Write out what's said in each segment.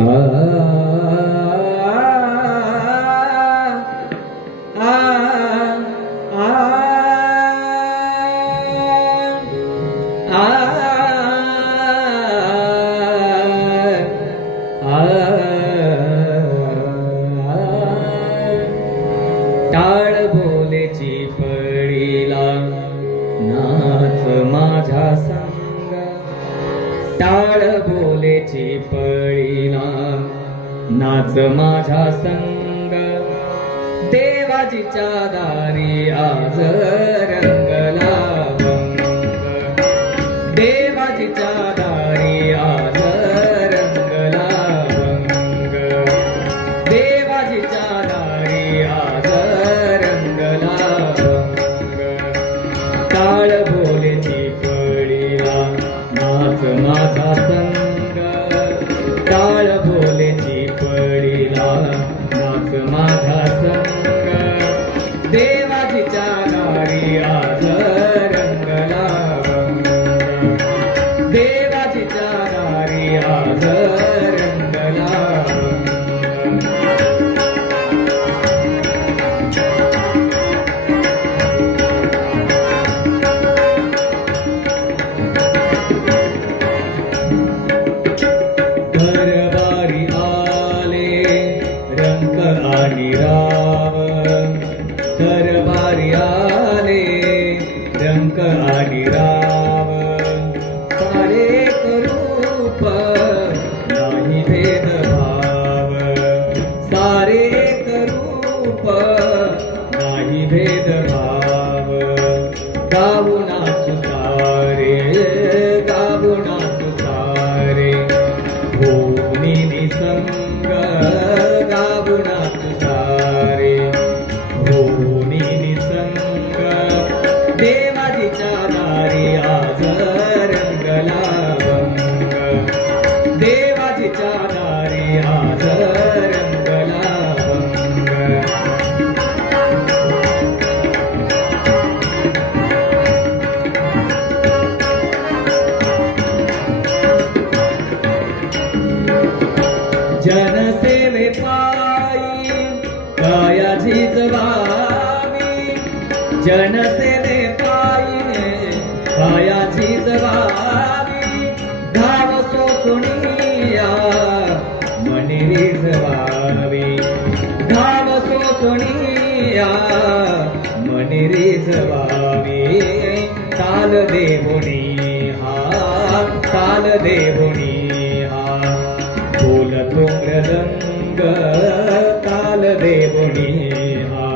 Ah. बोलेची पळीला नाच माझा संग. देवाजीच्या दारी आज गावना सारे जनसेवे पायी काया झिजवावी जनसेवे पायी काया झिजवावी धाव सोसुनिया मनी रिजवावी धाव सोसुनिया मनी रिजवावी ताल देवुनी हा ताल देवणी हा। बोलतो मृदंग ताल देवुनी हा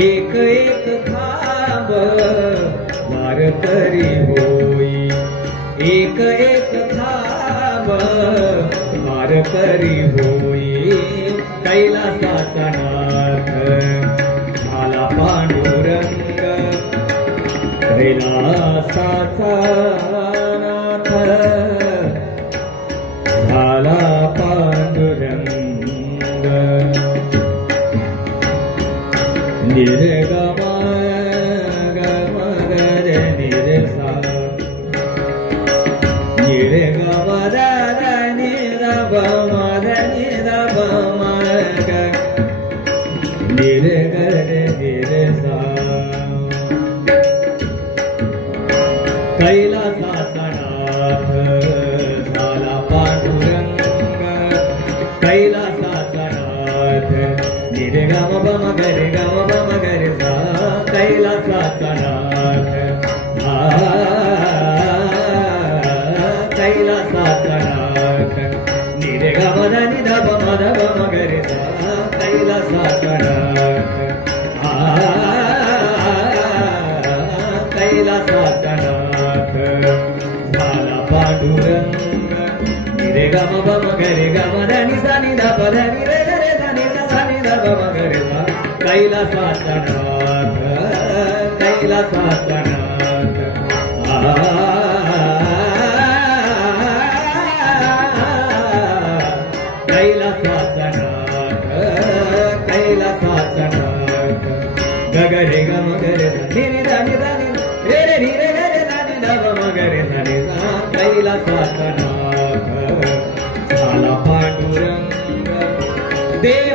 एक एक खांब वार तरी होई एक एक खांब वार तरी होई कैलासाचा नाथ झाला पांडुरंग कैलासाचा निर्गमा गम गर निरसा निर्गम दर निरभ मद निरभ मग निर्गर सा कैलासाचा नाथ झाला पांडुरंग कैला कैलासाचा सातनाथ झाला पांडुरंग. रे गम बम गरे गम धनी सा ध धनी रे ग रे सानी सा सा कैला सातनाथ कैला सातनाथ ग रे सा कैलासाचा नाथ कैलासाचा नाथ रे रे रे रे रे रे ना ना झाला पांडुरंग देव